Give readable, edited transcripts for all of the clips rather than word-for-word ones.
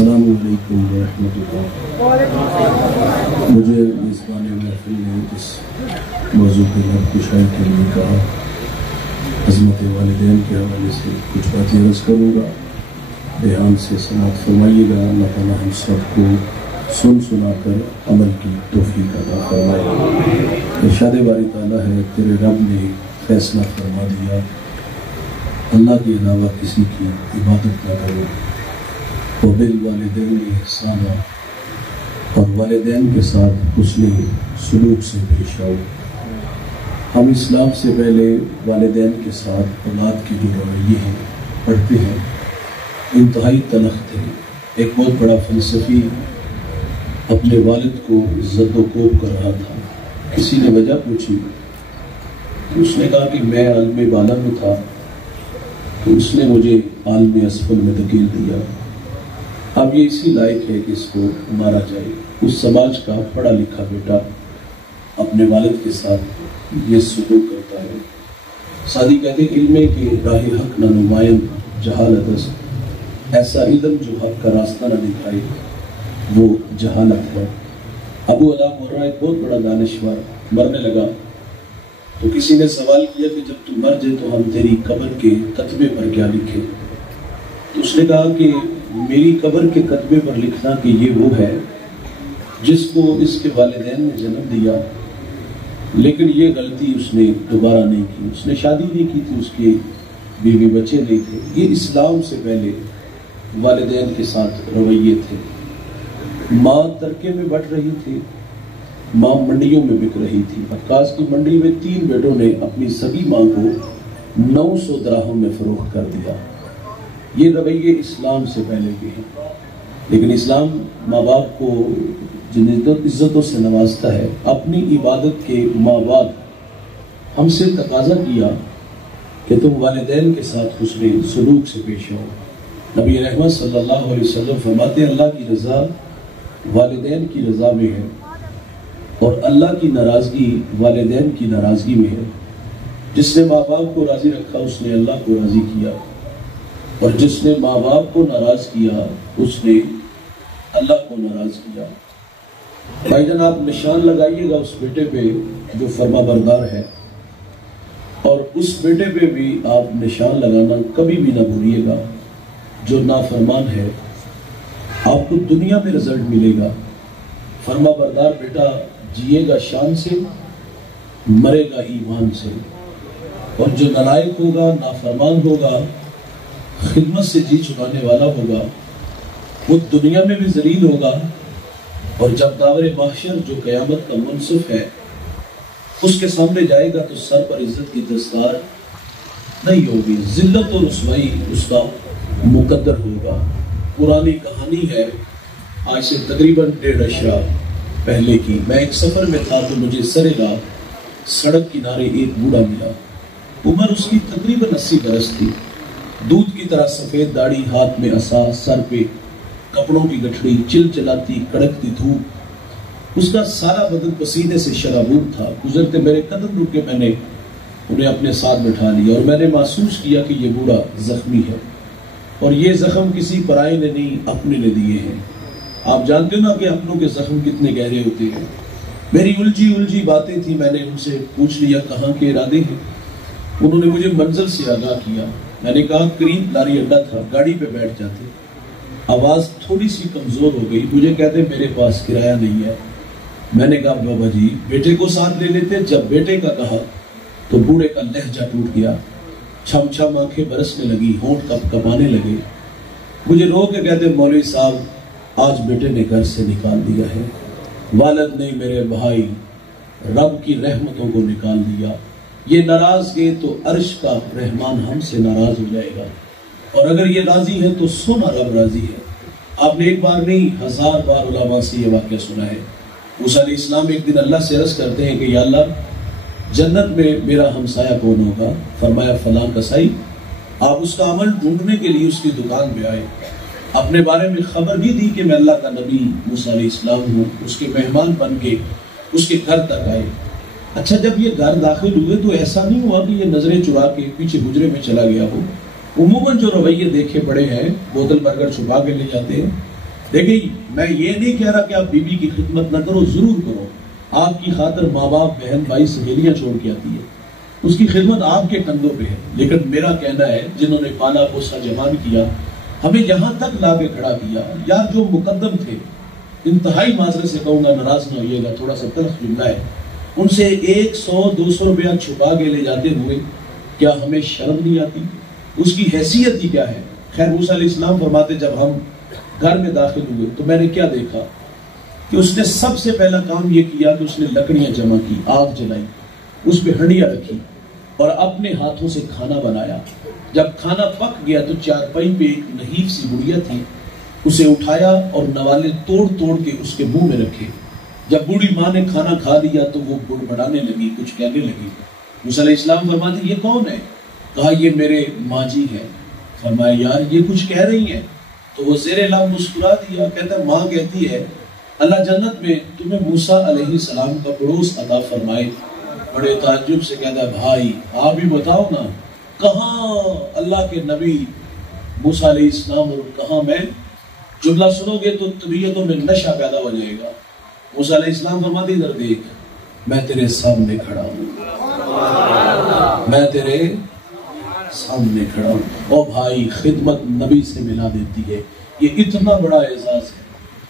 السلام علیکم ورحمۃ اللہ۔ مجھے میزبان محفل نے اس موضوع کے لب کشائی کے لیے کہا، عظمت والدین کے حوالے سے کچھ باتیں عرض کروں گا، بیان سے سماعت فرمائیے گا۔ اللہ تعالیٰ ہم سب کو سن سنا کر عمل کی توفیق عطا فرمائے۔ ارشاد باری تعالیٰ ہے، تیرے رب نے فیصلہ فرما دیا، اللہ کے علاوہ کسی کی عبادت نہ کرو، وبالوالدین احسانا، اور والدین کے ساتھ حسن سلوک سے پیش آؤ۔ ہم اسلام سے پہلے والدین کے ساتھ اولاد کے جو رویے ہیں پڑھتے ہیں، انتہائی تلخ تھے۔ ایک بہت بڑا فلسفی اپنے والد کو زد و کوب کر رہا تھا، کسی نے وجہ پوچھی تو اس نے کہا کہ میں عالم بالا میں تھا تو اس نے مجھے عالم اسفل میں دھکیل دیا، اب یہ اسی لائق ہے کہ اس کو مارا جائے۔ اس سماج کا پڑھا لکھا بیٹا اپنے والد کے ساتھ یہ سلوک کرتا ہے۔ سعدی کہتے ہیں، علم کے راہ حق نہ نمائن جہالت است، ایسا علم جو حق کا راستہ نہ دکھائے وہ جہالت ہے۔ ابو علا مرہ ایک بہت بڑا دانشور مرنے لگا تو کسی نے سوال کیا کہ جب تو مر جائے تو ہم تیری قبر کے کتبے پر کیا لکھیں؟ تو اس نے کہا کہ میری قبر کے کتبے پر لکھنا کہ یہ وہ ہے جس کو اس کے والدین نے جنم دیا، لیکن یہ غلطی اس نے دوبارہ نہیں کی، اس نے شادی نہیں کی تھی، اس کے بیوی بچے نہیں تھے۔ یہ اسلام سے پہلے والدین کے ساتھ رویے تھے۔ ماں ترکے میں بٹ رہی تھی، ماں منڈیوں میں بک رہی تھی۔ عکاس کی منڈی میں 3 بیٹوں نے اپنی سگی ماں کو 900 دراہم میں فروخت کر دیا۔ یہ رویے اسلام سے پہلے کے ہیں، لیکن اسلام ماں باپ کو جن عزتوں سے نوازتا ہے، اپنی عبادت کے ماں باپ ہم سے تقاضا کیا کہ تم والدین کے ساتھ حسن سلوک سے پیش آؤ۔ نبی رحمت صلی اللہ علیہ وسلم فرماتے ہیں، اللہ کی رضا والدین کی رضا میں ہے اور اللہ کی ناراضگی والدین کی ناراضگی میں ہے۔ جس نے ماں باپ کو راضی رکھا اس نے اللہ کو راضی کیا، اور جس نے ماں باپ کو ناراض کیا اس نے اللہ کو ناراض کیا۔ بھائی جان، آپ نشان لگائیے گا اس بیٹے پہ جو فرما بردار ہے، اور اس بیٹے پہ بھی آپ نشان لگانا کبھی بھی نہ بھولیے گا جو نافرمان ہے۔ آپ کو دنیا میں رزلٹ ملے گا، فرما بردار بیٹا جیے گا شان سے، مرے گا ایمان سے، اور جو نالائق ہوگا، نافرمان ہوگا، خدمت سے جی چھڑانے والا ہوگا، وہ دنیا میں بھی ذلیل ہوگا، اور جب داور محشر جو قیامت کا منصف ہے اس کے سامنے جائے گا تو سر پر عزت کی دستار نہیں ہوگی، ذلت اور رسوائی اس کا مقدر ہوگا۔ پرانی کہانی ہے، آج سے تقریباً 1.5 عشرہ پہلے کی۔ میں ایک سفر میں تھا تو مجھے سرے راہ سڑک کنارے ایک بوڑھا ملا، عمر اس کی تقریباً 80 برس تھی، دودھ کی طرح سفید داڑھی، ہاتھ میں عصا، سر پہ کپڑوں کی گٹھڑی، چل چلاتی کڑکتی دھوپ، اس کا سارا بدن پسینے سے شرابور تھا۔ گزرتے میرے قدم رکے، میں نے انہیں اپنے ساتھ بٹھا لیا اور میں نے محسوس کیا کہ یہ بوڑھا زخمی ہے، اور یہ زخم کسی پرائے نے نہیں، اپنے نے دیے ہیں۔ آپ جانتے ہو نا کہ اپنوں کے زخم کتنے گہرے ہوتے ہیں۔ میری الجھی باتیں تھی، میں نے ان سے پوچھ لیا کہاں کے ارادے ہیں؟ انہوں نے مجھے منزل سے آگاہ کیا۔ میں نے کہا قریب لاری اڈا تھا، گاڑی پہ بیٹھ جاتے۔ آواز تھوڑی سی کمزور ہو گئی، مجھے کہتے میرے پاس کرایہ نہیں ہے۔ میں نے کہا بابا جی بیٹے کو ساتھ لے لیتے۔ جب بیٹے کا کہا تو بوڑھے کا لہجہ ٹوٹ گیا، چھم چھم آنکھیں برسنے لگی، ہونٹ کپ کپانے لگے۔ مجھے رو کے کہتے مولوی صاحب آج بیٹے نے گھر سے نکال دیا ہے، والد نے میرے بھائی رب کی رحمتوں کو نکال دیا، یہ ناراض گئے تو عرش کا رحمان ہم سے ناراض ہو جائے گا، اور اگر یہ راضی ہے تو سونا رب راضی ہے۔ آپ نے ایک بار نہیں 1000 بار علماء سے یہ واقعہ سنا ہے۔ موسیٰ علیہ السلام ایک دن اللہ سے عرض کرتے ہیں کہ یا اللہ جنت میں میرا ہمسایہ کون ہوگا؟ فرمایا فلاں کسائی۔ آپ اس کا عمل ڈھونڈنے کے لیے اس کی دکان پہ آئے، اپنے بارے میں خبر بھی دی کہ میں اللہ کا نبی موسیٰ علیہ السلام ہوں، اس کے مہمان بن کے اس کے گھر تک آئے۔ اچھا جب یہ گھر داخل ہوئے تو ایسا نہیں ہوا کہ یہ نظریں چرا کے پیچھے حجرے میں چلا گیا ہو۔ عموماً جو رویے دیکھے بڑے ہیں، بوتل برگر چھپا کے لے جاتے ہیں، देखिए, मैं ये नहीं कह रहा कि आप बीबी की खिदमत ना करो, जरूर करो। आपकी खातिर माँ बाप, बहन भाई, सहेलियां छोड़ के आती है, उसकी खिदमत आपके कंधों पे है। लेकिन मेरा कहना है, जिन्होंने पाला पोसा जवान किया, हमें यहाँ तक लाके खड़ा किया, यार जो मुकद्दम थे, इंतहाई माजरे से कहूंगा, नाराज ना होइएगा, थोड़ा सा तल्ख जुमला है, उनसे 100-200 रुपया छुपा के ले जाते हुए क्या हमें शर्म नहीं आती? उसकी हैसियत ही क्या है? खैर, मूसा अलैहिस्सलाम फरमाते, जब हम घर में दाखिल हुए तो मैंने क्या देखा कि उसने सबसे पहला काम ये किया कि उसने लकड़ियां जमा की, आग जलाई, उस पे हंडिया रखी और अपने हाथों से खाना बनाया। जब खाना पक गया तो चारपाई पे एक नहीफ सी गुड़िया थी, उसे उठाया और नवाले तोड़ तोड़ के उसके मुंह में रखे। जब बूढ़ी माँ ने खाना खा लिया तो वो बुड़बड़ाने लगी, कुछ कहने लगी। मूसा अलैहिस्सलाम फरमाते, ये कौन है? कहा, ये मेरे माँ जी है। फरमाया, यार ये कुछ कह रही हैं? तो वो ज़ेरे लाम मुस्कुरा दिया। कहता, माँ कहती है अल्लाह जन्नत में तुम्हें मूसा अलैहिस्सलाम का पड़ोस अता फरमाए। बड़े ताज्जुब से कहता, भाई आप ही बताओ ना, कहाँ अल्लाह के नबी मूसा अलैहिस्सलाम और कहाँ मैं? जुमला सुनोगे तो तबीयतों में नशा पैदा हो जाएगा। मूसा अलैहिस्सलाम फरमाते, इधर देख, मैं तेरे सामने खड़ा हूँ, मैं तेरे सामने खड़ा हूँ। ओ भाई, खिदमत नबी से मिला देती है, ये इतना बड़ा एजाज है।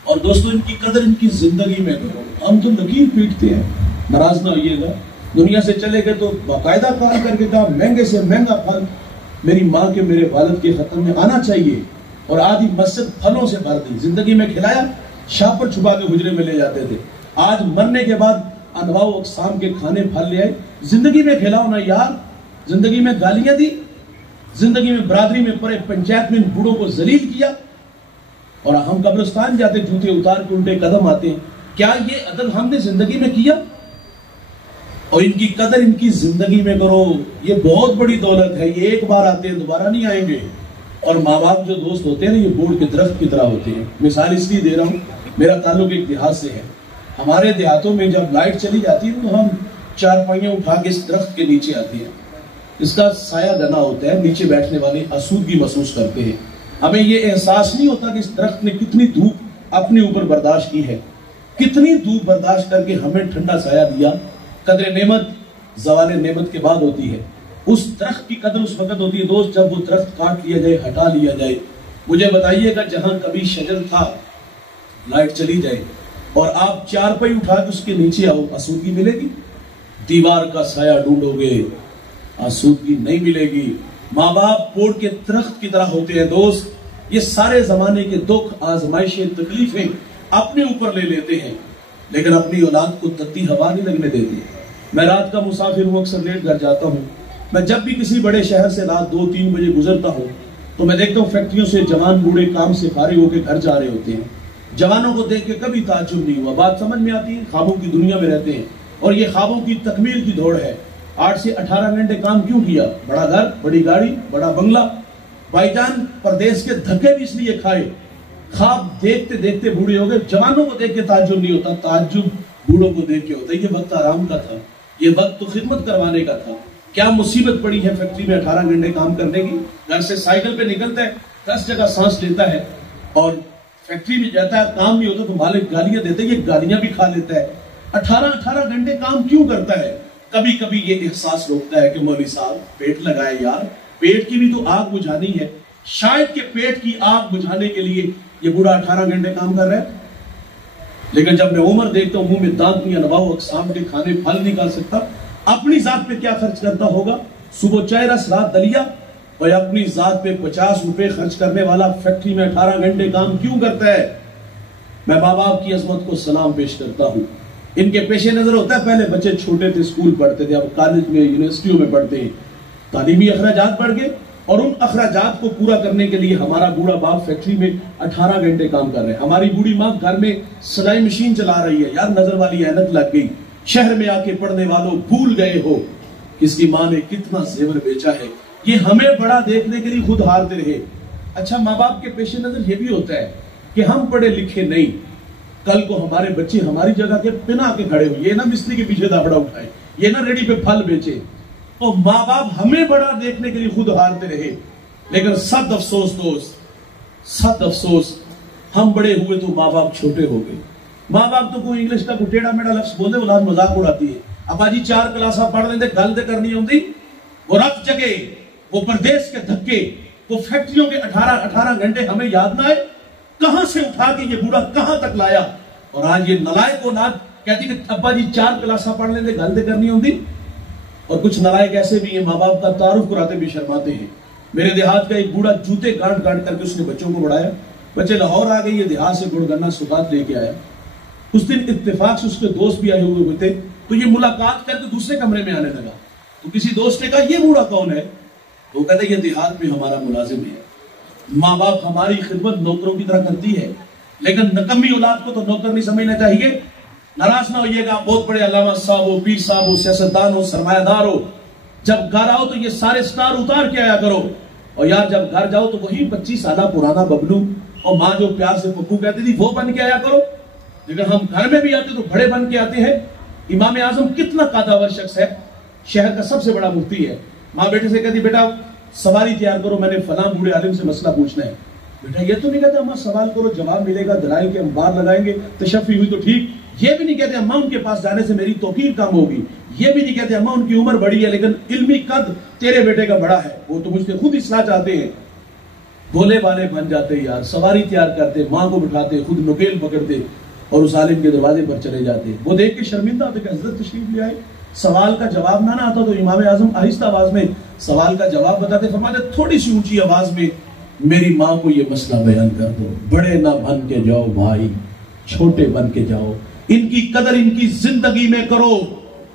और दोस्तों, इनकी कदर इनकी जिंदगी में करो। हम तो लकीर पीटते हैं, नाराज ना होइएगा। दुनिया से चले गए तो बाकायदा काम करके कहा, महंगे से महंगा फल मेरी माँ के, मेरे वालिद के खत्म में आना चाहिए, और आधी मस्जिद फलों से भर दी। जिंदगी में खिलाया, शापर छुपा के हुजरे में ले जाते थे। आज मरने के बाद अनवाउ अक़साम के खाने फल ले आए। जिंदगी में खिलाओ ना यार, जिंदगी में गालियां दी, जिंदगी में बरादरी में पड़े, पंचायत में इन बूढ़ों को जलील किया, और हम कब्रिस्तान जाते, जूते उतार के उल्टे कदम आते हैं। क्या ये अदब हमने जिंदगी में किया? और इनकी कदर इनकी जिंदगी में करो, ये बहुत बड़ी दौलत है। ये एक बार आते हैं, दोबारा नहीं आएंगे। और माँ बाप जो दोस्त होते हैं ना, ये बोर्ड के दरख्त की तरह होते हैं। मिसाल इसलिए दे रहा हूँ, मेरा ताल्लुक एक देहात से है। हमारे देहातों में जब लाइट चली जाती है तो हम चारपाइयां उठा के इस दरख्त के नीचे आते हैं। इसका साया दना होता है, नीचे बैठने वाले आसूदगी महसूस करते हैं। हमें ये एहसास नहीं होता कि इस दरख्त ने कितनी धूप अपने ऊपर बर्दाश्त की है, कितनी धूप बर्दाश्त करके हमें ठंडा साया दिया। कदर नेमत ज़वाल नेमत के बाद होती है। उस दरख्त की कदर उस वक्त होती है दोस्त, जब वो दरख्त काट लिया जाए, हटा लिया जाए। मुझे बताइएगा, जहां कभी शजर था, लाइट चली जाए और आप चारपाई उठा के उसके नीचे आओ, आसूदगी मिलेगी? दीवार का साया ढूंढोगे, आसूदगी नहीं मिलेगी। माँ बाप पोड़ के दरख्त की तरह होते हैं दोस्त। ये सारे जमाने के दुख, आजमाइशें, तकलीफें अपने ऊपर ले लेते हैं, लेकिन अपनी औलाद को तत्ती हवा नहीं लगने देते। मैं रात का मुसाफिर हूँ, अक्सर लेट घर जाता हूँ। मैं जब भी किसी बड़े शहर से रात 2-3 बजे गुजरता हूँ तो मैं देखता हूँ फैक्ट्रियों से जवान बूढ़े काम से फारिग होकर घर जा रहे होते हैं। जवानों को देख के कभी ताज्जुब नहीं हुआ। बात समझ में आती है, ख्वाबों की दुनिया में रहते हैं और ये ख्वाबों की तकमील की दौड़ है। 8 से 18 घंटे काम क्यों किया? बड़ा घर, बड़ी गाड़ी, बड़ा बंगला। भाईजान परदेश के धक्के भी इसलिए खाए, ख्वाब देखते देखते बूढ़े हो गए। जवानों को देख के ताज्जुब नहीं होता, ताज्जुब बूढ़ों को देख के होता है। ये वक्त आराम का था, ये वक्त तो खिदमत करवाने का था। क्या मुसीबत पड़ी है फैक्ट्री में 18 घंटे काम करने की? घर से साइकिल पे निकलता है, 10 जगह सांस लेता है और फैक्ट्री में जाता है, काम नहीं होता तो मालिक गालियां देते, ये गालियां भी खा लेता है। 18 घंटे काम क्यों करता है? कभी कभी ये एहसास रोकता है कि मौलवी साहब पेट लगाए यार, पेट की भी तो आग बुझानी है। शायद के पेट की आग बुझाने के लिए ये बूढ़ा 18 घंटे काम कर रहा है। लेकिन जब मैं उम्र देखता हूँ, मुंह में दांत नहीं, अनवाउ अक़साम के खाने फल निकाल सकता, अपनी जात पे क्या खर्च करता होगा? सुबह चाय रस, रात दलिया। और अपनी जात पे 50 रुपए खर्च करने वाला फैक्ट्री में 18 घंटे काम क्यों करता है? मैं माँ बाप की अजमत को सलाम पेश करता हूँ। इनके पेशे नजर होता है, पहले बच्चे छोटे थे, स्कूल पढ़ते थे, अब कॉलेज में, यूनिवर्सिटियों में पढ़ते हैं, तालीमी अखराजात बढ़ गए और उन अखराजात को पूरा करने के लिए हमारा बूढ़ा बाप फैक्ट्री में 18 घंटे काम कर रहे हैं। हमारी बूढ़ी माँ घर में सिलाई मशीन चला रही है। यार नजर वाली ऐनक लग गई। शहर में आके पढ़ने वालों, भूल गए हो किसकी माँ ने कितना जेवर बेचा है। ये हमें बड़ा देखने के लिए खुद हारते रहे। अच्छा, माँ बाप के पेशे नजर ये भी होता है कि हम पढ़े लिखे नहीं, कल को हमारे बच्चे हमारी जगह के पिना के खड़े हो, ये ना मिस्त्री के पीछे दाफड़ा उठाए, ये ना रेडी पे फल बेचे। और माँ बाप हमें बड़ा देखने के लिए खुद हारते रहे। लेकिन सद अफसोस दोस्त, सद अफसोस, हम बड़े हुए तो माँ बाप छोटे हो गए। माँ बाप तो कोई इंग्लिश का कोई टेढ़ा मेढ़ा लफ्ज बोलते औलाद मजाक उड़ाती है। अब्बा जी 4 क्लासा पढ़ लेंदे गल ते करनी होंदी। वो रात जगे, वो प्रदेश के धक्के, वो फैक्ट्रियों के 18 घंटे हमें याद ना आए कहां से उठा के ये बूढ़ा कहां तक लाया। और आज ये नलायक औलाद कहती कि अब्बा जी 4 क्लासा पढ़ लेंदे गल ते करनी होंदी। और कुछ नलायक ऐसे भी हैं, माँ बाप का तारुफ कराते भी शर्माते हैं। मेरे देहात का एक बूढ़ा जूते गांठ गांठ करके उसने बच्चों को बढ़ाया। बच्चे लाहौर आ गए, ये देहात से गुड़गन्ना सुगात लेके आया। उस दिन इत्तेफाक से उसके दोस्त भी आए हुए थे, तो ये मुलाकात करके दूसरे कमरे में आने लगा। तो किसी दोस्त ने कहा ये बूढ़ा कौन है? तो कहते ये देहात में हमारा मुलाजिम है। माँ बाप हमारी खिदमत नौकरों की तरह करती है, लेकिन नकम्मी औलाद को तो नौकर नहीं समझना चाहिए। नाराज ना होइएगा, बहुत बड़े अल्लामा साहब हो, पीर साहब हो, सियासतदान हो, सरमायादार हो, जब घर आओ तो ये सारे स्टार उतार के आया करो। और यार जब घर जाओ तो वही 25 साल पुराना बबलू और माँ जो प्यार से पप्पू कहती थी वो बन के आया करो। लेकिन हम घर में भी आते तो बड़े बन के आते हैं। इमाम आजम कितना कादावर शख्स है, शहर का सबसे बड़ा मुफ्ती है। माँ बेटे से कहती बेटा सवारी तैयार करो, मैंने फलां बूढ़े आलिम से मसला पूछना है। बेटा ये तो नहीं कहते अम्मा सवाल करो जवाब मिलेगा, दलाइल के अंबार लगाएंगे, तशफ़ी हुई तो ठीक। ये भी नहीं कहते अम्मा उनके पास जाने से मेरी तौकीर कम होगी। ये भी नहीं कहते अम्मा उनकी उम्र बड़ी है लेकिन इल्मी कद तेरे बेटे का बड़ा है, वो तो मुझसे खुद इस्लाह चाहते हैं। भोले वाले बन जाते यार, सवारी तैयार करते, माँ को बिठाते, खुद नुकेल पकड़ते और उस आलिम के दरवाजे पर चले जाते। वो देख के शर्मिंदा होते कि हज़रत तशरीफ ले आए। सवाल का जवाब ना आता तो इमाम आजम आहिस्ता आवाज में सवाल का जवाब बताते, फरमाते थोड़ी सी ऊंची आवाज में मेरी माँ को ये मसला बयान कर दो। बड़े ना बन के जाओ भाई, छोटे बन के जाओ। इनकी कदर इनकी जिंदगी में करो,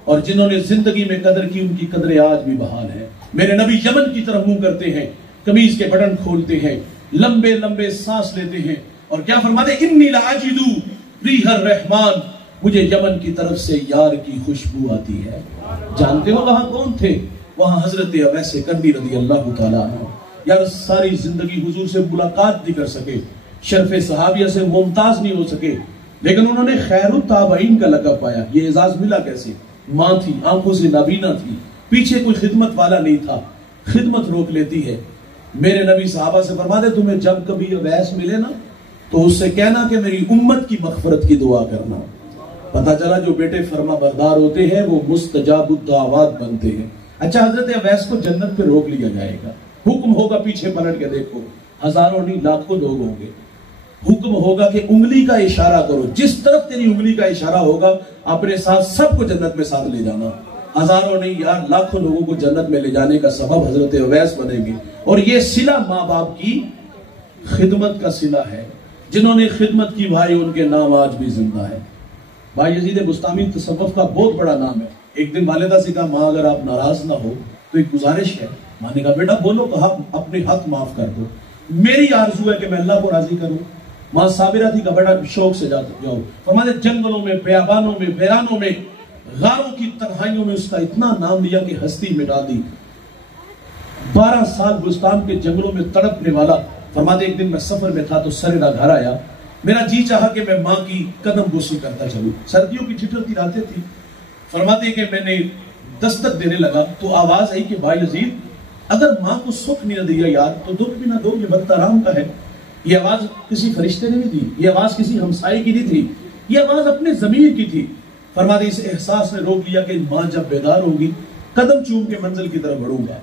और जिन्होंने जिंदगी में कदर की उनकी कदरें आज भी बहाल है। मेरे नबी यमन की तरफ मुंह करते हैं, कमीज के बटन खोलते हैं, लंबे लंबे सांस लेते हैं और क्या फरमाते, इन्नी लाजिदू रिहर रहमान, मुझे यमन की तरफ से यार की खुशबू आती है। जानते हो वहां कौन थे? वहां हजरत अवैस करनी रज़ी अल्लाह तआला अन्हु। यार सारी जिंदगी हुजूर से मुलाकात नहीं कर सके, शर्फ सहाबिया से मुमताज नहीं हो सके, लेकिन उन्होंने खैरुत ताबईन का लक़ब पाया। ये एजाज मिला कैसे? माँ थी, आंखों से नाबीना थी, पीछे कोई खिदमत वाला नहीं था, खिदमत रोक लेती है। मेरे नबी साहबा से फरमाते तुम्हें जब कभी अवैस मिले ना तो उससे कहना कि मेरी उम्मत की मग़फ़िरत की दुआ करना। पता चला जो बेटे फरमा बरदार होते हैं वो मुस्तजाबुद दावात बनते हैं। अच्छा हजरत अवैस को जन्नत पे रोक लिया जाएगा, हुक्म होगा पीछे पलट के देखो, हजारों नहीं लाखों लोग होंगे। हुक्म होगा कि उंगली का इशारा करो, जिस तरफ तेरी उंगली का इशारा होगा अपने साथ सबको जन्नत में साथ ले जाना। हजारों नहीं यार लाखों लोगों को जन्नत में ले जाने का सबब हजरत अवैस बनेंगे। और ये सिला माँ बाप की खिदमत का सिला है। जिन्होंने खिदमत की भाई उनके नाम आज भी जिंदा है। भाई यजीद बुस्तामी तसव्वुफ का बहुत बड़ा नाम है। एक दिन वालिदा से कहा माँ अगर आप नाराज ना हो तो एक गुजारिश है। माँ ने कहा बेटा बोलो, कहा अपने हक माफ कर दो, मेरी आरज़ू है कि मैं अल्लाह को राजी करूं। माँ साबिरा थी, कहा बेटा शौक से जाओ। फरमाते जंगलों में, बेयाबानों में, वीरानों में, गारों की तन्हाइयों में उसका इतना नाम लिया कि हस्ती मिटा दी। 12 साल बुस्तान के जंगलों में तड़पने वाला। फरमाते एक दिन मैं सफर में था तो सरेरा घर आया, मेरा जी चाहा कि मैं माँ की कदम बोसी करता चलूं। सर्दियों की ठिठुरती रातें थी। फरमाते कि मैंने दस्तक देने लगा तो आवाज आई कि भाई यजीद अगर माँ को सुख नहीं दिया यार तो दुख भी ना दो, ये वक्त आराम का है। ये आवाज किसी फरिश्ते ने नहीं दी, ये आवाज किसी हमसाये की नहीं थी, ये आवाज अपने ज़मीर की थी। फरमाते इस एहसास ने रोक लिया कि माँ जब बेदार होगी कदम चूम के मंजिल की तरफ बढ़ूंगा।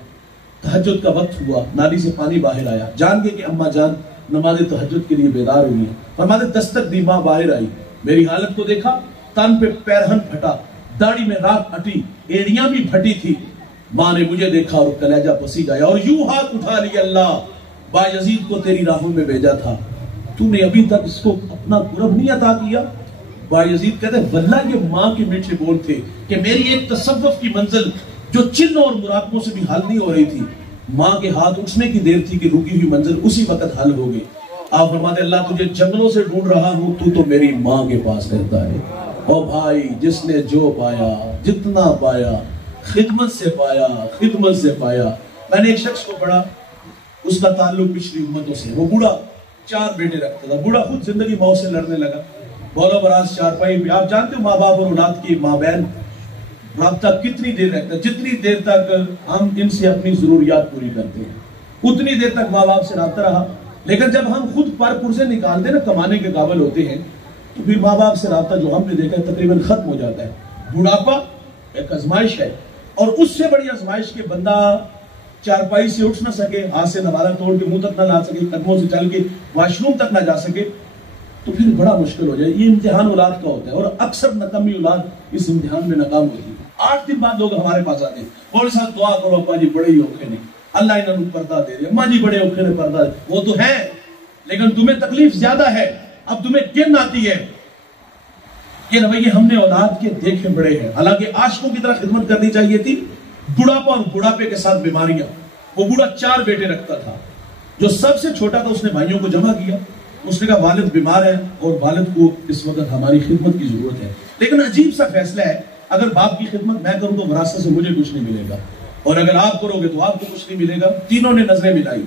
तहज्जुद का वक्त हुआ, नाली से पानी बाहर आया, जान के कि अम्मा जान नमाज तहज्जुद के लिए बेदार हुई है। फरमाते दस्तक दी, माँ बाहर आई, मेरी हालत को देखा, तन पे पैरहन फटा, दाढ़ी में राख अटी, एड़ियां भी फटी थी। माँ ने मुझे देखा और कलेजा पसीज आया और यूं हाथ उठा लिया, अल्लाह बायजीद को तेरी राहों में भेजा था, तूने अभी तक इसको अपना कुर्ब नहीं अता किया। बायजीद कहते वल्लाह ये माँ के मीठे बोल थे कि मेरी एक तसव्वुफ की मंजिल जो चिन्हों और मुरादों से भी हल नहीं हो रही थी, माँ के हाथ उठने की देर थी कि रुकी हुई मंजिल उसी वक्त हल हो गई। आप फरमाते अल्लाह तुझे जंगलों से ढूंढ रहा हूँ, तू तो मेरी माँ के पास रहता है। ओ भाई जिसने जो पाया, जितना पाया, खिदमत से पाया, खिदमत से पाया। मैंने एक शख्स को पढ़ा, उसका ताल्लुक पिछली उम्मतों से। वो बूढ़ा 4 बेटे रखता था, बूढ़ा खुद जिंदगी मौत से लड़ने लगा। बौला बराज चारपाई, आप जानते हो माँ बाप और औलाद की माँ बहन राब्ता कितनी देर रहता है, जितनी देर तक हम इनसे अपनी जरूरियात पूरी करते हैं उतनी देर तक माँ बाप से राब्ता रहा। لیکن جب ہم خود پر پرزے نکالتے ہیں نا، کمانے کے قابل ہوتے ہیں، تو پھر ماں باپ سے رابطہ جو ہم نے دیکھا ہے تقریباً ختم ہو جاتا ہے۔ بڑھاپا ایک آزمائش ہے، اور اس سے بڑی آزمائش کے بندہ چارپائی سے اٹھ نہ سکے، ہاتھ سے نوالہ توڑ کے منہ تک نہ لا سکے، قدموں سے چل کے واش روم تک نہ جا سکے، تو پھر بڑا مشکل ہو جائے۔ یہ امتحان اولاد کا ہوتا ہے، اور اکثر نکمی اولاد اس امتحان میں ناکام ہوتی ہے۔ 8 دن بعد لوگ ہمارے پاس آتے ہیں، اور صاحب دعا کرو ابا جی بڑے ہی اوکھے نے، اللہ انہوں نے پردہ دے دیا، اماں جی بڑے اوکھے نے پردہ دے۔ وہ تو ہے، لیکن تمہیں تکلیف زیادہ ہے، اب تمہیں گن آتی ہے کہ رویے ہم نے اولاد کے دیکھے بڑے ہیں۔ حالانکہ عاشقوں کی طرح خدمت کرنی چاہیے تھی۔ بڑھاپا اور بڑھاپے کے ساتھ بیماریاں۔ وہ بوڑھا 4 بیٹے رکھتا تھا، جو سب سے چھوٹا تھا اس نے بھائیوں کو جمع کیا، اس نے کہا والد بیمار ہے اور والد کو اس وقت ہماری خدمت کی ضرورت ہے، لیکن عجیب سا فیصلہ ہے، اگر باپ کی خدمت میں کروں تو وراثت سے مجھے کچھ نہیں ملے گا، اور اگر آپ کرو گے تو آپ کو کچھ نہیں ملے گا۔ تینوں نے نظریں ملائی،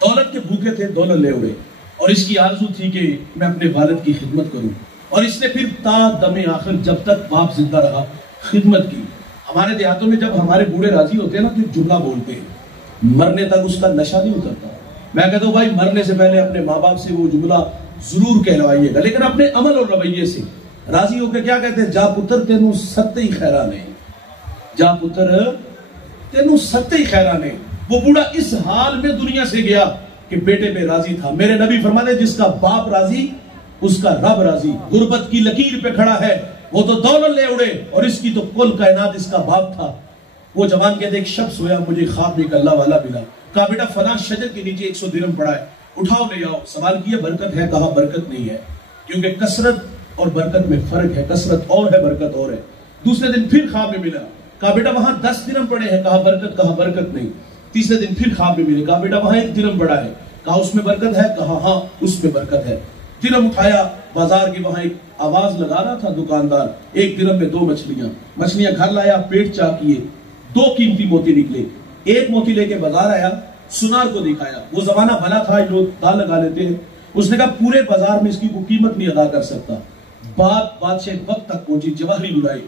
دولت کے بھوکے تھے، دولت لے اڑے، اور اس کی آرزو تھی کہ میں اپنے والد کی خدمت کروں، اور اس نے پھر تا دم آخر جب تک باپ زندہ رہا خدمت کی۔ ہمارے دیہاتوں میں جب ہمارے بوڑھے راضی ہوتے ہیں نا تو ایک جملہ بولتے ہیں، مرنے تک اس کا نشہ نہیں اترتا۔ میں کہتا ہوں بھائی مرنے سے پہلے اپنے ماں باپ سے وہ جملہ ضرور کہلوائیے گا، لیکن اپنے عمل اور رویے سے راضی ہو کے کیا کہتے ہیں؟ جا پتر تینوں ستے ہی خیرانے، جا پتر تینوں ستے ہی خیرانے۔ وہ بوڑھا اس حال میں دنیا سے گیا کہ بیٹے پہ راضی تھا۔ میرے نبی فرماتے جس کا باپ راضی اس کا رب راضی۔ غربت کی لکیر پہ کھڑا ہے، وہ تو دولت لے اڑے، اور اس کی تو کل کائنات اس کا باپ تھا۔ وہ جوان کہتے ایک شخص ہویا مجھے خواب میں ایک اللہ والا ملا، کہا بیٹا فلاں شجر کے نیچے 100 درہم پڑا ہے، اٹھاؤ لے آؤ۔ سوال کیا برکت ہے؟ کہا برکت نہیں ہے، کیونکہ کثرت اور برکت میں فرق ہے، کثرت اور ہے برکت اور ہے۔ دوسرے دن پھر خواب میں ملا، کہا بیٹا وہاں 10 درہم پڑے ہیں، کہا برکت نہیں۔ تیسرے دن پھر خواب میں ملے، کہا بیٹا وہاں 1 درہم پڑا ہے، کہا اس میں برکت ہے، کہا ہاں اس میں برکت ہے۔ درہم اٹھایا، بازار کی وہاں ایک آواز لگا رہا تھا دکاندار، 1 درہم میں 2 مچھلیاں گھر لایا، پیٹ چاک کیے، 2 قیمتی موتی نکلے، 1 موتی لے کے بازار آیا، سنار کو دکھایا۔ وہ زمانہ بھلا تھا، لوگ دال لگا لیتے ہیں، اس نے کہا پورے بازار میں اس کی کوئی قیمت نہیں ادا کر سکتا۔ بات بادشاہ وقت تک پہنچی، جواہری بلائی،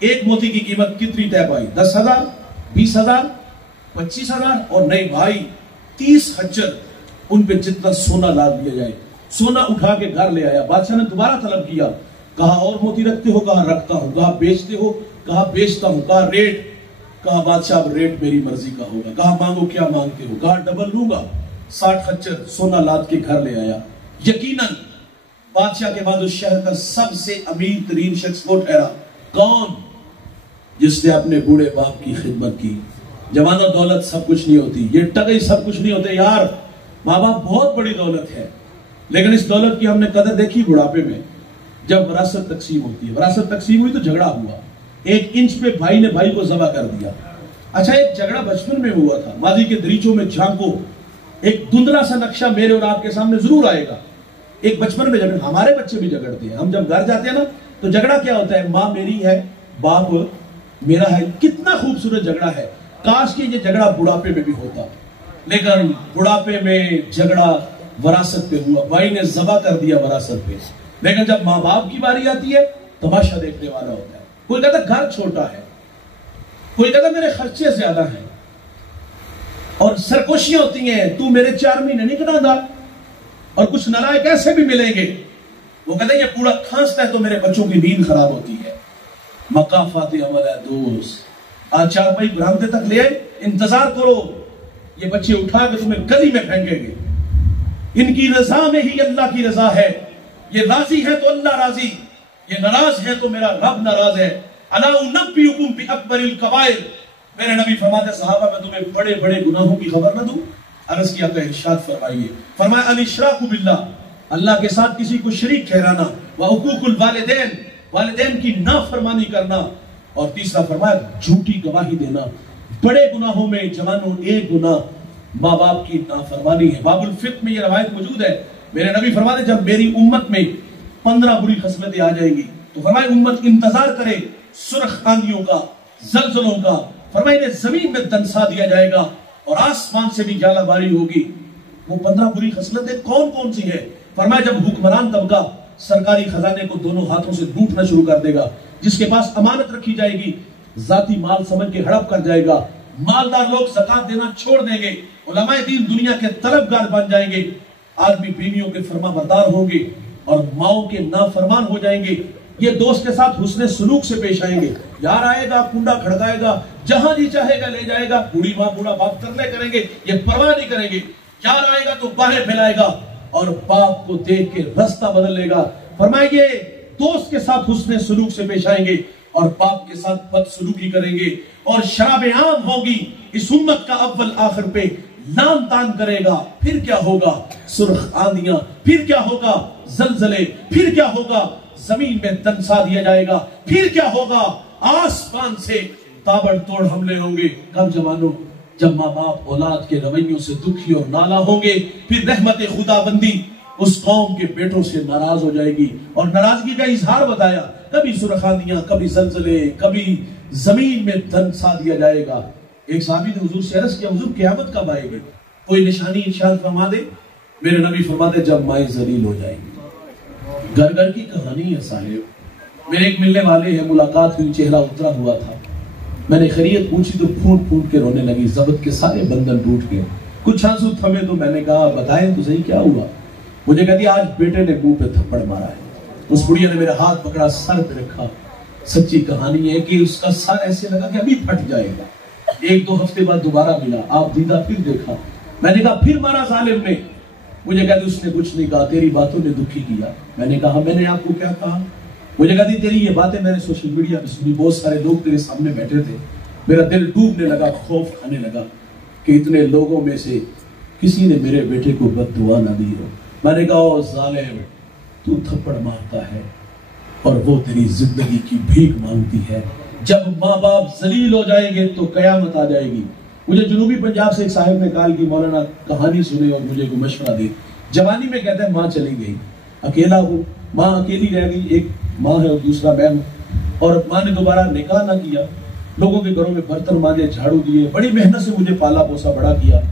1 موتی کی قیمت کتنی طے پائی؟ 10,000، 20,000، 25,000، اور نہیں بھائی 30 خچر، ان پہ جتنا سونا لاد دیا جائے۔ سونا اٹھا کے گھر لے آیا، بادشاہ نے دوبارہ طلب کیا، کہا اور موتی رکھتے ہو؟ کہا رکھتا ہوں۔ کہا بیچتے ہو؟ کہا بیچتا ہوں۔ کہا ریٹ؟ کہا بادشاہ اب ریٹ میری مرضی کا ہوگا۔ کہا مانگو کیا مانگتے ہو؟ کہا ڈبل لوں گا۔ 60 خچر سونا لاد کے گھر لے آیا۔ یقیناً بادشاہ کے بعد اس شہر کا سب سے امیر ترین شخص وہ ٹھہرا۔ کون؟ جس نے اپنے بوڑھے باپ کی خدمت کی۔ جوان و دولت سب کچھ نہیں ہوتی، یہ ٹگئی سب کچھ نہیں ہوتے یار۔ ماں باپ بہت بڑی دولت ہے، لیکن اس دولت کی ہم نے قدر دیکھی بڑھاپے میں، جب وراثت تقسیم ہوتی ہے۔ وراثت تقسیم ہوئی تو جھگڑا ہوا، 1 انچ پہ بھائی نے بھائی کو ذبح کر دیا۔ اچھا ایک جھگڑا بچپن میں ہوا تھا، ماضی کے دریچوں میں جھانکو، ایک دھندلا سا نقشہ میرے اور آپ کے سامنے ضرور آئے گا۔ ایک بچپن میں جھگڑا، ہمارے بچے بھی جھگڑتے ہیں، ہم جب گھر جاتے ہیں نا تو جھگڑا کیا ہوتا ہے؟ ماں میری ہے، باپ میرا ہے۔ کتنا خوبصورت جھگڑا ہے، کاش کہ یہ جھگڑا بڑھاپے میں بھی ہوتا، لیکن بڑھاپے میں جھگڑا وراثت پہ ہوا، بھائی نے ذبح کر دیا وراثت پہ۔ لیکن جب ماں باپ کی باری آتی ہے تماشا دیکھنے والا ہوتا ہے۔ کوئی کہتا گھر چھوٹا ہے، کوئی کہتا میرے خرچے زیادہ ہیں، اور سرکوشیاں ہوتی ہیں، تو میرے 4 مہینے نہیں کٹاتا، اور کچھ نالائق ایسے بھی ملیں گے، وہ کہتے ہیں یہ پورا کھانستا ہے تو میرے بچوں کی نیند خراب ہوتی ہے۔ مقافات عمل ہے دوست، آج 4 بھائی برآمدے تک لے آئے، انتظار کرو، یہ بچے اٹھا کے تمہیں گلی میں پھینکیں گے۔ ان کی رضا میں ہی اللہ کی رضا ہے، یہ راضی ہے تو اللہ راضی، یہ ناراض ہے تو میرا رب ناراض ہے۔ الا انبئکم باکبر الکبائر، میرے نبی فرماتے صحابہ میں تمہیں بڑے بڑے گناہوں کی خبر نہ دوں؟ عرض کیا کہ ارشاد فرمائیے، فرمایا الاشراک باللہ، اللہ کے ساتھ کسی کو شریک ٹھہرانا، وعقوق الوالدین، والدین کی نافرمانی کرنا، اور تیسرا فرمایا جھوٹی گواہی دینا۔ بڑے گناہوں میں جوانوں ایک گناہ ماں باپ کی نافرمانی ہے۔ باب الفقہ میں یہ روایت موجود ہے، میرے نبی فرماتے جب میری امت میں 15 بری خصلتیں آ جائیں گی تو فرمائے امت انتظار کرے سرخ آندھیوں کا، زلزلوں کا، فرمائے انہیں زمین میں دنسا دیا جائے گا اور آسمان سے بھی جالا باری ہوگی۔ وہ 15 بری خصلتیں کون کون سی ہیں؟ فرمایا جب حکمران طبقہ سرکاری خزانے کو دونوں ہاتھوں سے لوٹنا شروع کر دے گا، جس کے پاس امانت رکھی جائے گی ذاتی مال سمجھ کے ہڑپ کر جائے گا، مالدار لوگ زکات دینا چھوڑ دیں گے، علماء دین دنیا کے طلبگار بن جائیں گے، आदमी बीवियों के फरमाबरदार होंगे और माओ के नाफरमान हो जाएंगे। ये दोस्त के साथ हुस्ने सलूक से पेश आएंगे। यार आएगा, कुंडा खड़काएगा, जहां जी चाहेगा ले जाएगा, बूढ़ी माँ बूढ़ा बाप तरले करेंगे, ये परवाह नहीं करेंगे। यार आएगा तो बाहें फैलाएगा और बाप को देख के रास्ता बदल लेगा। फरमाइए दोस्त के साथ हुस्ने सलूक से पेश आएंगे और बाप के साथ बदसलूकी करेंगे और शराब आम होगी। इस उम्मत का अव्वल आखिर पे लान तान करेगा। फिर क्या होगा? सुर्ख आंधियां, फिर क्या होगा? जलजले, फिर क्या होगा? जमीन में दंसा दिया जाएगा, फिर क्या होगा? आसमान से ताबड़तोड़ हमले होंगे। कब जवानों, जब माँ बाप औलाद के रवैयों से दुखी और नाला होंगे, फिर रहमत खुदाबंदी उस कौम के बेटों से नाराज हो जाएगी। और नाराजगी का इजहार बताया, कभी सुरखानियां, कभी जलजले, कभी जमीन में दंसा दिया जाएगा। एक साहबी ने हुजूर से अर्ज किया, हुजूर क़यामत कब आएगी? कोई निशानी इरशाद फरमा दे। मेरे नबी फरमाते, जब माए जलील हो जाएगी। घर घर की कहानी है साहिब। मेरे एक मिलने वाले हैं, मुलाकात हुई, चेहरा उतरा हुआ था। मैंने खैरियत पूछी तो फूट फूट के रोने लगी। जबत के सारे बंधन टूट गए, कुछ आंसू थमे तो मैंने कहा, बताएं तो सही क्या हुआ? मुझे कहती, आज बेटे ने मुंह पे थप्पड़ मारा है। उस बुढ़िया ने मेरा हाथ पकड़ा, सर पे रखा। सच्ची कहानी है कि उसका सर ऐसे लगा कि अभी फट जाएगा। एक दो हफ्ते बाद दोबारा मिला, आप दीदा, फिर देखा। मैंने कहा, फिर मारा जालिम ने। मुझे कहती, उसने कुछ नहीं कहा, तेरी बातों ने दुखी किया। मैंने कहा, मैंने आपको क्या कहा? मुझे कहती, तेरी ये बातें मैंने सोशल मीडिया पे सुनी, बहुत सारे लोग तेरे सामने बैठे थे। मेरा दिल डूबने लगा, खौफ खाने लगा कि इतने लोगों में से किसी ने मेरे बेटे को बद्दुआ ना दी हो। मैंने कहा, ओ जालिम, तू थप्पड़ मारता है और वो तेरी जिंदगी की भीख मांगती है। जब माँ बाप जलील हो जाएंगे तो कयामत आ जाएगी। मुझे जनूबी पंजाब से एक साहिब ने कहा कि मौलाना कहानी सुने और मुझे कोई मशवरा दे। जवानी में कहते हैं माँ चली गई, अकेला हूँ, माँ अकेली रह गई, एक माँ है और दूसरा मैं हूँ। और माँ ने दोबारा निकाह ना किया, लोगों के घरों में बर्तन मांजे, झाड़ू दिए, बड़ी मेहनत से मुझे पाला पोसा बड़ा किया।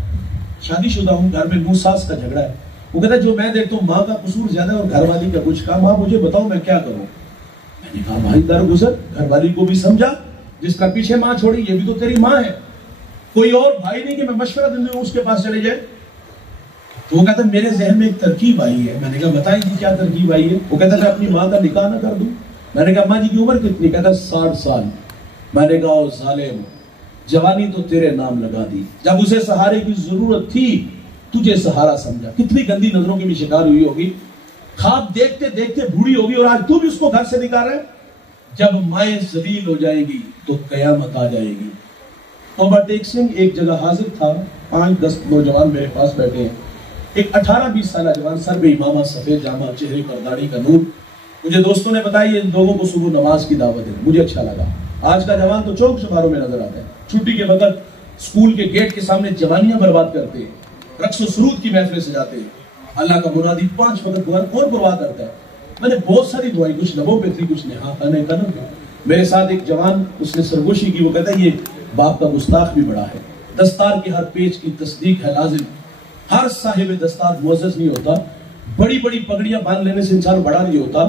शादीशुदा हूँ, घर में नूह सास का झगड़ा है। वो कहता है, जो मैं देखता हूँ माँ का कसूर ज्यादा और घर वाली का कुछ कम। माँ मुझे बताओ मैं क्या करूँ? मैंने कहा, भाई दर गुजर, घर वाली को भी समझा, जिसका पीछे माँ छोड़ी ये भी तो तेरी माँ है। कोई और भाई नहीं कि मैं मशवरा देने उसके पास चले जाए। तो वो कहता, मेरे जहन में एक तरकीब आई है। मैंने कहा, बताएं जी क्या तरकीब आई है? वो कहता, मैं अपनी माँ का निकाह ना कर दूं। मैंने कहा, माँ जी की उम्र कितनी? कहता, 60 साल। मैंने कहा, ओ जालिम, जवानी तो तेरे नाम लगा दी, जब उसे सहारे की जरूरत थी तुझे सहारा समझा। कितनी गंदी नजरों की भी शिकार हुई होगी, ख्वाब देखते देखते बूढ़ी होगी और आज तू भी उसको घर से निकाल रहा है। जब माएँ जलील हो जाएगी तो कयामत आ जाएगी। तौबा टेक सिंह एक जगह हाजिर था, 5-10 नौजवान मेरे पास बैठे हैं। एक 18-20 साल जवान, सर पे इमामा, सफेद जामा, चेहरे पर दाढ़ी का नूर। मुझे दोस्तों ने बताया इन लोगों को सुबह नमाज की दावत है। मुझे अच्छा लगा। आज का जवान तो चौक चौबारों में नजर आता है, छुट्टी के वक्त स्कूल के गेट के सामने जवानियां बर्बाद करते हैं, रक्स सुरूद की महफिलें सजाते हैं। अल्लाह का मुनादी 5 वक्त दुआ कौन परवाह करता है? मैंने बहुत सारी दुआई, कुछ लबों पे थी, कुछ नेहा खाने कदम पे। मेरे साथ एक जवान, उसने सरगोशी की। वो कहता है, ये बाप का गुस्ताख भी बड़ा है। दस्तार के हर पेज की तस्दीक है लाजिम। हर साहिब दस्तार मुअज़्ज़ज़ नहीं होता। बड़ी बड़ी पगड़ियां बांध लेने से इंसान बड़ा नहीं होता।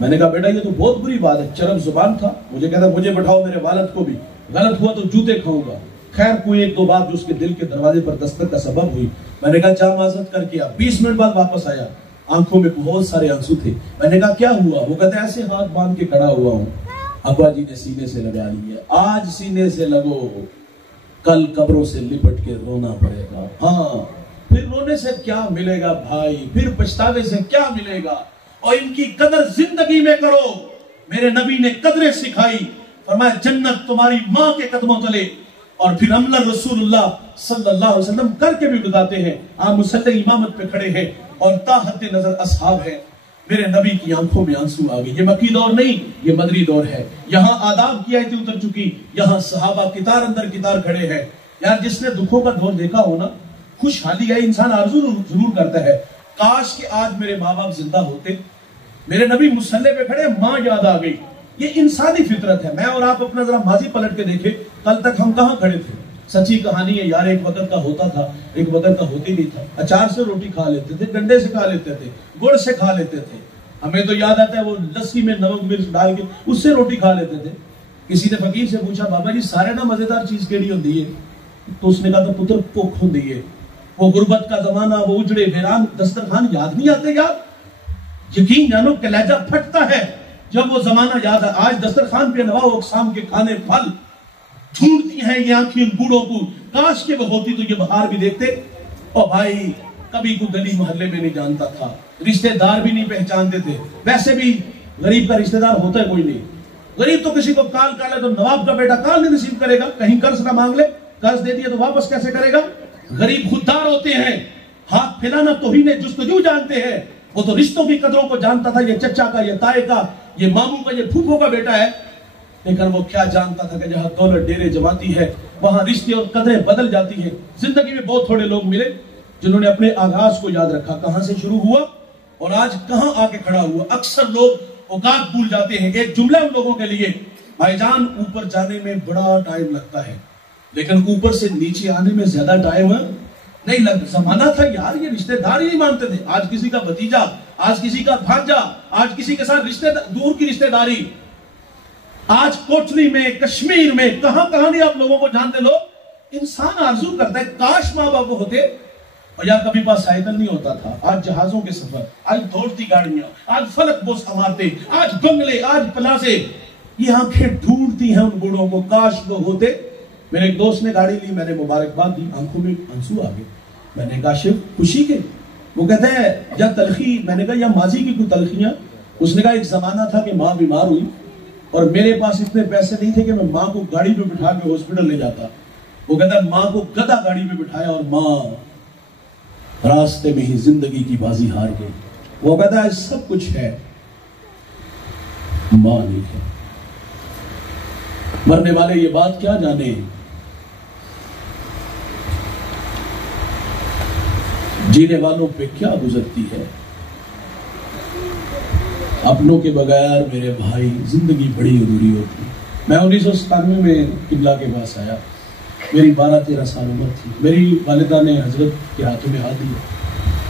मैंने कहा, बेटा ये तो बहुत बुरी बात है। चरम जुबान था। मुझे कहता, मुझे बैठाओ, मेरे वालिद को भी, गलत हुआ तो जूते खाऊंगा। खैर कोई एक दो बात जो उसके दिल के दरवाजे पर दस्तक का सबब हुई। मैंने कहा, जा माजरत करके आ। 20 मिनट बाद वापस आया, आंखों में बहुत सारे आंसू थे। मैंने कहा, क्या हुआ? वो कहता है, ऐसे हाथ बांध के खड़ा हुआ हूँ, अब्बा जी ने सीने से लगा लिया। आज सीने से लगो, कल कब्रों से लिपट के रोना पड़ेगा। हाँ, फिर रोने से क्या मिलेगा भाई, फिर पछतावे से क्या मिलेगा? और इनकी कदर जिंदगी में करो। मेरे नबी ने कदरें सिखाई, फरमाया, जन्नत तुम्हारी माँ के कदमों तले। और फिर अमला रसूलुल्लाह सल्लल्लाहु अलैहि वसल्लम करके भी बताते हैं। आप मुसल्ले इमामत पे खड़े हैं और ताहत नजर असहाब हैं। मेरे नबी की आंखों में आंसू आ गए। ये मक्की दौर नहीं, ये मदरी दौर है। यहाँ आदाब की आयतें उतर चुकी, यहाँ सहाबा कितार अंदर कितार खड़े हैं। यार जिसने दुखों का दौर देखा हो ना, खुशहाली है, इंसान आरज़ू जरूर करता है, काश कि आज मेरे माँ बाप जिंदा होते। मेरे नबी मुसल्ले पे खड़े, माँ याद आ गई। ये इंसानी फितरत है। मैं और आप अपना जरा माजी पलट के देखें, कल तक हम कहाँ खड़े थे? सच्ची कहानी है यार, एक वक्त का होता था, एक वक्त का होती नहीं था। अचार से रोटी खा लेते थे, डंडे से खा लेते थे, गुड़ से खा लेते थे। हमें तो याद आता है वो लस्सी में नमक मिर्च डाल के उससे रोटी खा लेते थे। किसी ने फकीर से पूछा, बाबा जी सारे ना मजेदार चीज केड़ी होती है? तो उसने कहा, तो पुत्र भुख होती है। وہ غربت کا زمانہ، وہ اجڑے ویران دسترخوان یاد نہیں آتے یار؟ یقین جانو کلیجہ پھٹتا ہے جب وہ زمانہ یاد ہے۔ آج دسترخوان پہ انواع و اقسام کے کھانے پھل ڈھونڈتی ہیں یہ آنکھیں ان بوڑھوں کو، کاش کہ وہ ہوتی تو یہ بہار بھی دیکھتے۔ اور بھائی کبھی کوئی گلی محلے میں نہیں جانتا تھا، رشتہ دار بھی نہیں پہچانتے تھے۔ ویسے بھی غریب کا رشتہ دار ہوتا ہے کوئی نہیں، غریب تو کسی کو کال کر لے تو نواب کا بیٹا کال نہیں ریسیو کرے گا، کہیں قرض نہ مانگ لے، قرض دے دیا تو واپس کیسے کرے گا؟ غریب خوددار ہوتے ہیں، ہاتھ پھیلانا توہین جستجو جانتے ہیں۔ وہ تو رشتوں کی قدروں کو جانتا تھا، یہ چچا کا، یہ تائے کا، یہ ماموں کا، یہ پھوپھو کا بیٹا ہے، لیکن وہ کیا جانتا تھا کہ جہاں دولت ڈیرے جماتی ہے وہاں رشتے اور قدریں بدل جاتی ہیں۔ زندگی میں بہت تھوڑے لوگ ملے جنہوں نے اپنے آغاز کو یاد رکھا، کہاں سے شروع ہوا اور آج کہاں آ کے کھڑا ہوا۔ اکثر لوگ اوقات بھول جاتے ہیں۔ ایک جملہ ان لوگوں کے لیے، بھائی جان اوپر جانے میں بڑا ٹائم لگتا ہے لیکن اوپر سے نیچے آنے میں زیادہ ٹائم نہیں لگتا۔ زمانہ تھا یار یہ رشتہ دار ہی نہیں مانتے تھے، آج کسی کا بھتیجا، آج کسی کا بھانجا، آج کسی کے ساتھ دور کی رشتہ داری۔ آج کوٹلی میں، کشمیر میں، کہاں کہاں نہیں آپ لوگوں کو جانتے لوگ۔ انسان آرزو کرتا ہے کاش ماں باپ ہوتے اور یا کبھی پاس سائیکل نہیں ہوتا تھا، آج جہازوں کے سفر، آج دوڑتی گاڑیاں، آج فلک بوس عمارتیں، آج بنگلے، آج پلازے۔ یہ آنکھیں ڈھونڈتی ہیں ان بوڑھوں کو، کاش وہ ہوتے۔ میرے ایک دوست نے گاڑی لی، میں نے مبارکباد دی، آنکھوں میں آنسو آ گئے۔ میں نے کہا شف خوشی کے؟ وہ کہتا ہے یا تلخی؟ میں نے کہا یا ماضی کی کوئی تلخیاں؟ اس نے کہا ایک زمانہ تھا کہ ماں بیمار ہوئی اور میرے پاس اتنے پیسے نہیں تھے کہ میں ماں کو گاڑی پہ بٹھا کے ہاسپٹل لے جاتا۔ وہ کہتا ہے ماں کو گدھا گاڑی پہ بٹھایا اور ماں راستے میں ہی زندگی کی بازی ہار گئی۔ وہ کہتا ہے سب کچھ ہے، ماں نہیں ہے۔ مرنے والے یہ بات کیا جانے، جینے والوں پہ کیا گزرتی ہے۔ اپنوں کے بغیر میرے بھائی زندگی بڑی ادھوری ہوتی۔ میں 1997 میں قبلہ کے پاس آیا، میری 12-13 سال عمر تھی۔ میری والدہ نے حضرت کے ہاتھوں میں ہاتھ دیا۔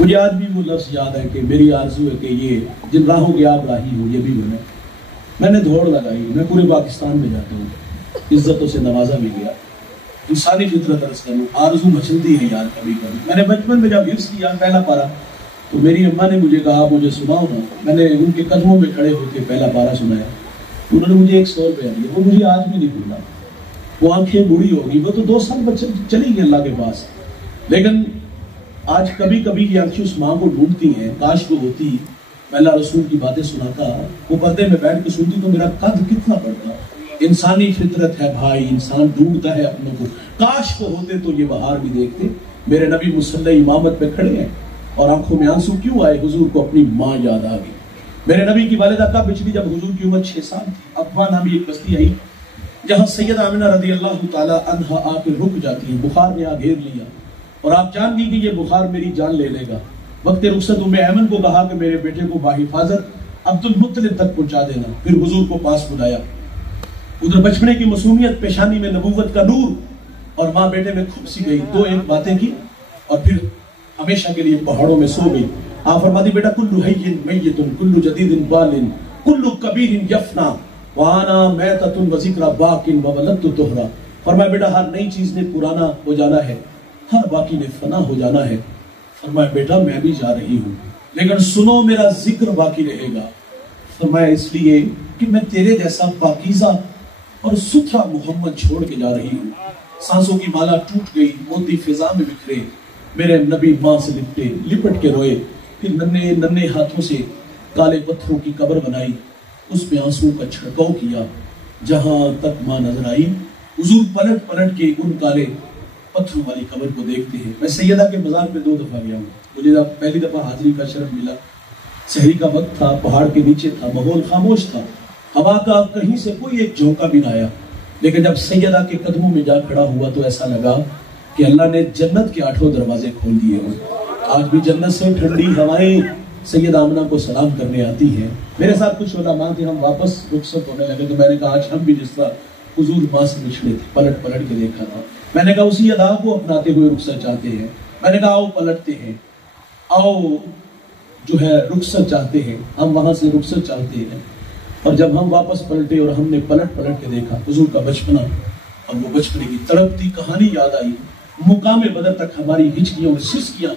مجھے آج بھی وہ لفظ یاد ہے کہ میری آرزو ہے کہ یہ جن راہوں کی آپ راہی ہو یہ بھی بنے۔ میں نے دوڑ لگائی، میں پورے پاکستان میں جاتا ہوں، عزتوں سے نوازا بھی گیا۔ انسانی فطرت عرض کروں، آرزو مچلتی ہے یار کبھی کبھی۔ میں نے بچپن میں جب حفظ کیا پہلا پارا تو میری اماں نے مجھے کہا مجھے سناؤ نا۔ میں نے ان کے قدموں میں کھڑے ہو کے پہلا پارا سنایا، انہوں نے مجھے 100 روپیہ دیا، وہ مجھے آج بھی نہیں بھولا۔ وہ آنکھیں بوڑھی ہوگی، وہ تو 2 سال بچے چلی گئی اللہ کے پاس، لیکن آج کبھی کبھی یہ آنکھیں اس ماں کو ڈھونڈتی ہیں، کاش وہ ہوتی، میں اللہ رسول کی باتیں سناتا، وہ پردے میں بیٹھ کے سنتی تو میرا قد کتنا بڑھتا۔ انسانی فطرت ہے بھائی، انسان ڈھونڈتا ہے اپنوں کو، کاش وہ ہوتے تو یہ بہار بھی دیکھتے۔ میرے نبی مصلی امامت پہ کھڑے ہیں اور آنکھوں میں آنسو کیوں آئے؟ حضور کو اپنی ماں یاد آ گئی۔ میرے نبی کی والدہ کب بچی جب حضور کی عمر 6 سال تھی۔ ابوا نامی ایک بستی آئی جہاں سیدہ آمنہ رضی اللہ تعالی عنہا آ کے رک جاتی ہیں۔ بخار نے آ گھیر لیا اور آپ جان گئی کہ یہ بخار میری جان لے لے گا۔ وقت رخصت ام ایمن کو کہا کہ میرے بیٹے کو باحفاظت عبد المطلب تک پہنچا دینا، پھر حضور کو پاس بلایا۔ ادھر بچپنے کی معصومیت، پیشانی میں نبوت کا نور، اور ماں بیٹے میں کھپ سی گئی، 2-1 باتیں کی اور پھر ہمیشہ کے لیے پہاڑوں میں سو گئی۔ آپ فرماتی بیٹا کلو حین میت کلو جدید بال کلو کبیر یفنا وانا میتۃ وذکر باق وولدت طہرا۔ فرمایا بیٹا ہر نئی چیز نے پرانا ہو جانا ہے، ہر باقی نے فنا ہو جانا ہے۔ فرمایا بیٹا میں بھی جا رہی ہوں لیکن سنو میرا ذکر باقی رہے گا۔ فرمایا اس لیے کہ میں تیرے جیسا پاکیزہ اور ستھرا محمد چھوڑ کے جا رہی ہوں۔ سانسوں کی مالا ٹوٹ گئی، موتی فضا میں بکھرے، میرے نبی ماں سے لپٹ کے روئے، پھر ننھے ہاتھوں سے کالے پتھروں کی قبر بنائی، اس پہ آنسو کا چھڑکاؤ کیا۔ جہاں تک ماں نظر آئی حضور پلٹ پلٹ کے ان کالے پتھروں والی قبر کو دیکھتے ہیں۔ میں سیدہ کے مزار پہ 2 دفعہ گیا ہوں، مجھے پہلی دفعہ حاضری کا شرف ملا۔ سحری کا وقت تھا، پہاڑ کے نیچے تھا، ماحول خاموش تھا، ہوا کا کہیں سے کوئی ایک جھونکا بھی نہ آیا، لیکن جب سیدہ کے قدموں میں جا کھڑا ہوا تو ایسا لگا کہ اللہ نے جنت کے 8 دروازے کھول دیے ہوں۔ آج بھی جنت سے ٹھنڈی ہوائیں سیدہ آمنہ کو سلام کرنے آتی ہیں۔ میرے ساتھ کچھ علماء تھے، ہم واپس رخصت ہونے لگے تو میں نے کہا آج ہم بھی جس طرح حضور ماں سے بچھڑے تھے، پلٹ پلٹ کے دیکھا تھا، میں نے کہا اسی ادا کو اپناتے ہوئے رخصت چاہتے ہیں۔ میں نے کہا آؤ پلٹتے ہیں، آؤ جو ہے رخصت چاہتے ہیں، ہم وہاں سے رخصت چاہتے ہیں۔ اور جب ہم واپس پلٹے اور ہم نے پلٹ پلٹ کے دیکھا حضور کا بچپنا اور وہ بچپنے کی تڑپتی کہانی یاد آئی मुकाम बदर तक हमारी हिचकियां और सिसकियां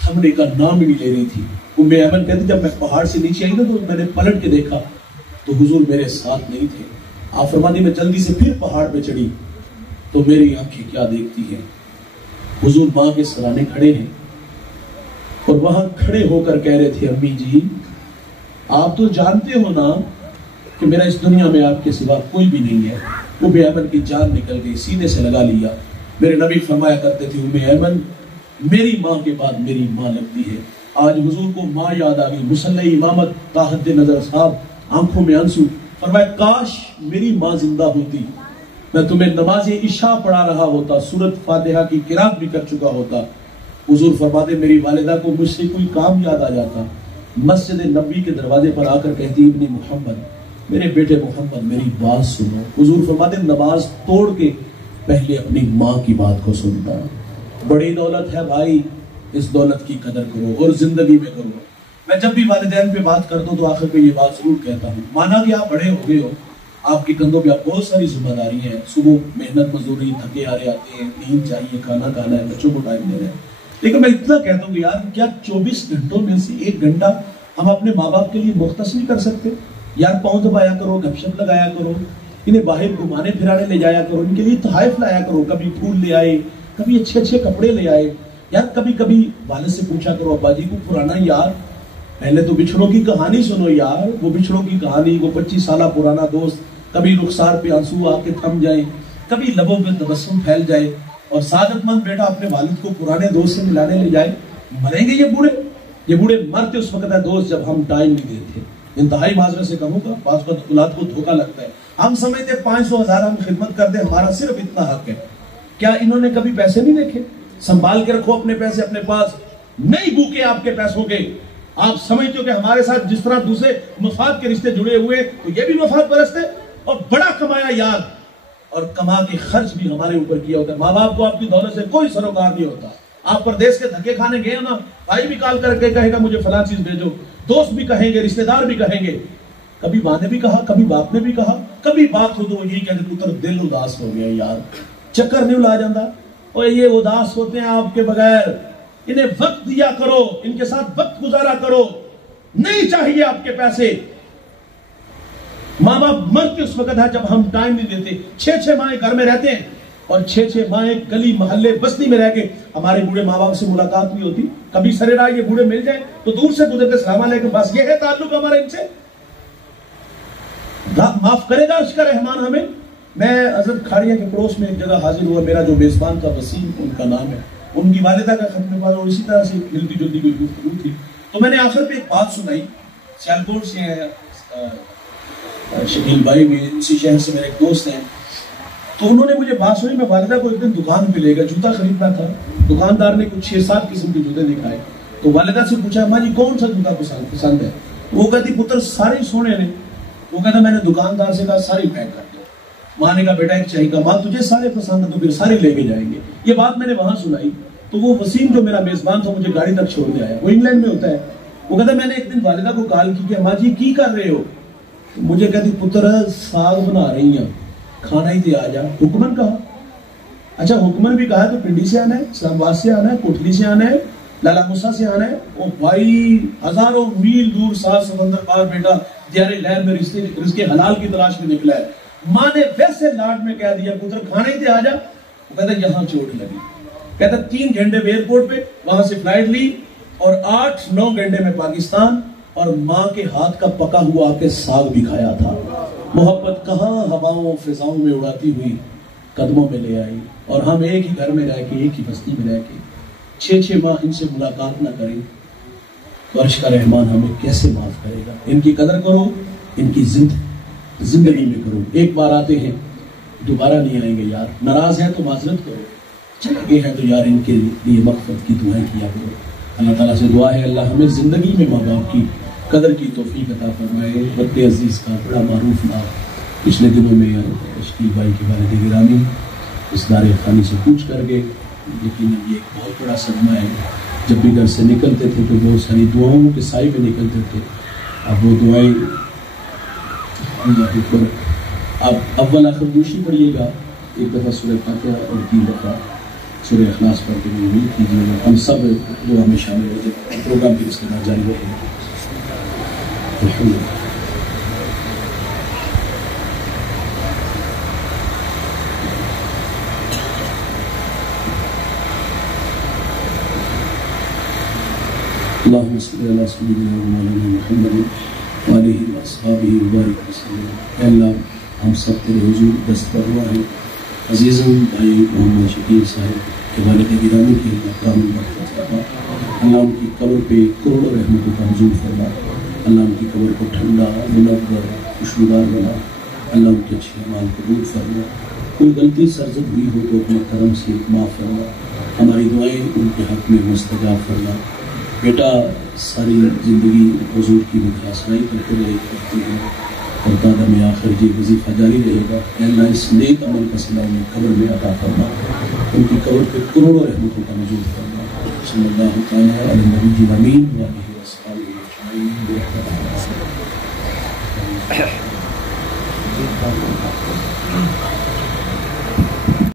थमने का नाम ही नहीं ले रही थी। उम्मे ऐमन कहती जब मैं पहाड़ से नीचे आई ना तो मैंने पलट के देखा तो हुजूर मेरे साथ नहीं थे। आप फरमाती मैं जल्दी से फिर पहाड़ पे चढ़ी तो मेरी आंखें क्या देखती हैं, हुजूर माँ के सराने खड़े हैं और वहां खड़े होकर कह रहे थे अम्मी जी आप तो जानते हो ना कि मेरा इस दुनिया में आपके सिवा कोई भी नहीं है। उम्मे ऐमन की जान निकल गई, सीने से लगा लिया। मेरे नबी फरमाया करते थे उम्मे ऐमन मेरी माँ के बाद मेरी माँ लगती है। आज हुजूर को माँ याद आ गई, मुसल्ले इमामत ताहत नजर साहब, आंखों में आंसू। फरमाया काश मेरी माँ जिंदा होती, मैं तुम्हें नमाज इशा पढ़ा रहा होता, सूरत फातिहा की किरात भी कर चुका होता। हुजूर फरमाते मेरी वालिदा को मुझसे कोई काम याद आ जाता, मस्जिद नबी के दरवाजे पर आकर कहती इब्ने मोहम्मद, मेरे बेटे मोहम्मद मेरी बात सुनो। हुजूर फरमाते नमाज तोड़ के पहले अपनी माँ की बात को सुनता। बड़ी दौलत है भाई, इस दौलत की कदर करो और जिंदगी में करो। मैं जब भी वालिदैन पे बात करता हूँ तो आखिर में ये बात जरूर कहता हूँ, माना कि आप बड़े हो गए हो, आपके कंधों पे आप बहुत सारी जिम्मेदारी है, सुबह मेहनत मजदूरी थके हारे आते हैं, नींद चाहिए, खाना खाना है, बच्चों को टाइम देना है। लेकिन मैं इतना कहता हूँ यार क्या 24 घंटों में से 1 घंटा हम अपने माँ बाप के लिए मुख्तस नहीं कर सकते? यार पाँव दबाया करो, गपशप लगाया करो, इन्हें बाहर घुमाने फिराने ले जाया करो, इनके लिए तोहफे लाया करो, कभी फूल ले आए, कभी अच्छे अच्छे कपड़े ले आए। यार कभी कभी वालिद से पूछा करो अब्बा जी को पुराना यार, पहले तो बिछड़ों की कहानी सुनो यार, वो बिछड़ों की कहानी, वो 25 साल पुराना दोस्त, कभी रुखसार पे आंसू आके थम जाए, कभी लबों पे तबस्सुम फैल जाए और सादतमंद बेटा अपने वालिद को पुराने दोस्त से मिलाने ले जाए। मरेंगे ये बूढ़े मरते उस वक्त है दोस्त जब हम टाइम नहीं देते। इंतहाई माजरत से कहूँगा, पास वक्त औलाद को धोखा लगता है। हम समझते 500,000 हम खिदमत करते, हमारा सिर्फ इतना हक है। क्या इन्होंने कभी पैसे नहीं देखे? संभाल के रखो अपने पैसे अपने पास, नहीं भूखे आपके पैसों के। आप समझते हो कि हमारे साथ जिस तरह दूसरे मफाद के रिश्ते जुड़े हुए तो ये भी मफाद परस्त है, और बड़ा कमाया याद और कमा के खर्च भी हमारे ऊपर किया होता है। माँ बाप को आपकी दौलत से कोई सरोकार नहीं होता। आप परदेश के धक्के खाने गए ना, भाई भी कॉल करके कहेगा मुझे फलां चीज भेजो, दोस्त भी कहेंगे, रिश्तेदार भी कहेंगे, कभी माँ ने भी कहा, कभी बाप ने भी कहा, कभी बात हो तो यही कहते पुत्र दिल उदास हो गया यार, चक्कर नहीं ला जाता। और ये उदास होते हैं आपके बगैर, इन्हें वक्त दिया करो, इनके साथ वक्त गुजारा करो, नहीं चाहिए आपके पैसे। माँ बाप मरते उस वक्त है जब हम टाइम नहीं देते। 6-6 माएँ घर में रहते हैं और 6-6 माएँ गली मोहल्ले बस्ती में रह के हमारे बूढ़े माँ बाप से मुलाकात नहीं होती। कभी सरेराह ये बूढ़े मिल जाए तो दूर से गुजर के सलाम अलैकुम, बस ये है ताल्लुक हमारा इनसे। माफ करेगा उसका रहमान हमें। मैं हजरत खाड़िया के पड़ोस में एक जगह हाजिर हुआ, मेरा जो मेजबान था वसीम उनका नाम है, उनकी वालिदा का खत्म नवाज और इसी तरह से मिलती जुलती कोई गुफ्तगू थी। तो मैंने आखिर पे एक बात सुनाई, सियालकोट से है शकील भाई में, इसी शहर से मेरे एक दोस्त हैं, तो उन्होंने मुझे बात सुनी। मैं वालिदा को एक दिन दुकान पे ले गया, जूता खरीदना था, दुकानदार ने कुछ 6-7 किस्म के जूते दिखाए। तो वालिदा से पूछा माँ जी कौन सा जूता पसंद है? वो कहती पुत्र सारे सोने ने। वो कहता मैंने दुकानदार से कहा सारे पैक कर दो। माँ ने कहा बेटा एक चाहिए, माँ तुझे सारे पसंद है तो फिर सारे लेके जाएंगे। ये बात मैंने वहां सुनाई तो वो वसीम जो मेरा मेजबान था मुझे गाड़ी तक छोड़ने आया, वो इंग्लैंड में होता है। वो कहता मैंने एक दिन वालिदा को कॉल की कि माँ जी की कर रहे हो? तो मुझे कहती पुत्र साग बना रही हैं, खाना ही थे आ जा। हुक्मन कहा, अच्छा हुक्मन भी कहा तो पिंडी से आना है, इस्लामाबाद से आना है, कोठली से आना है, लाला मूसा से आना है। ओ भाई हजारों मील दूर 7 समंदर पार बेटा दियारे लहर में रिश्ते हलाल की तलाश में निकला है। माँ ने वैसे लाड में कह दिया पुत्र खाने ही थे आ जा। वो कहता यहाँ चोट लगी। कहता 3 घंटे एयरपोर्ट पे, वहां से फ्लाइट ली और 8-9 घंटे में पाकिस्तान, और माँ के हाथ का पका हुआ आके साग भी खाया था। मोहब्बत कहाँ हवाओं फिजाओं में उड़ाती हुई कदमों में ले आई, और हम एक ही घर में रह के, एक ही बस्ती में रह के 6-6 माह इनसे मुलाकात ना करें तो अर्श का रहमान हमें कैसे माफ करेगा। इनकी कदर करो, इनकी जिंदगी में करो। एक बार आते हैं दोबारा नहीं आएंगे यार। नाराज है तो माजरत करो, चले गए हैं तो यार इनके लिए मग़फ़िरत की दुआएं किया करो। अल्लाह ताला से दुआ है अल्लाह हमें जिंदगी में माँ बाप की कदर की तौफीक अता फरमाए। वक्त अजीज़ का बड़ा मारूफ नाम पिछले दिनों में शकील भाई के वालिद गिरामी इस दारे खानी से पूछ कर गए, लेकिन ये एक बहुत बड़ा सदमा है। जब भी घर से निकलते थे तो बहुत सारी दुआओं के साए में निकलते थे। अब वो दुआएं आप अव्वल आखिर दूसरी पढ़िएगा, एक दफ़ा सूरह फातिहा और 3 दफ़ा سورہ اخلاص پڑھ کے امید کیجیے گا. ہم سب دعا میں شامل ہوتے ہیں. پروگرام بھی اس کے بعد جاری رہے گا. الحمدللہ. اللهم صل على سيدنا مولانا محمد وآلہ واصحابہ وبارک وسلم. اے اللہ ہم سب تیرے حضور دستبر ہوا ہے. عزیزم بھائی محمد شکیل صاحب کے والد گرامی کی کامل برکت فرما. اللہ ان کی قبر پہ کروڑوں رحمتوں کا نزول فرما. اللہ ان کی قبر کو ٹھنڈا منور خوشگوار بنا. اللہ ان کے اچھے اعمال قبول فرما. کوئی غلطی سرزد ہوئی ہو تو اپنے کرم سے معاف فرما. ہماری دعائیں ان کے حق میں مستجاب فرما. بیٹا ساری زندگی حضور کی متاثرائی کرتے رہے کرتے ہیں اور دادا میں آخر یہ وظیفہ جاری رہے گا. اے اللہ اس نیک عمل کا صلہ انہیں قبر میں عطا فرما. ان کی قبر پہ کروڑوں رحمتوں کا نزول فرما. صلی اللہ تعالیٰ علی نبی الامین وآلہ وصحبہ اجمعین.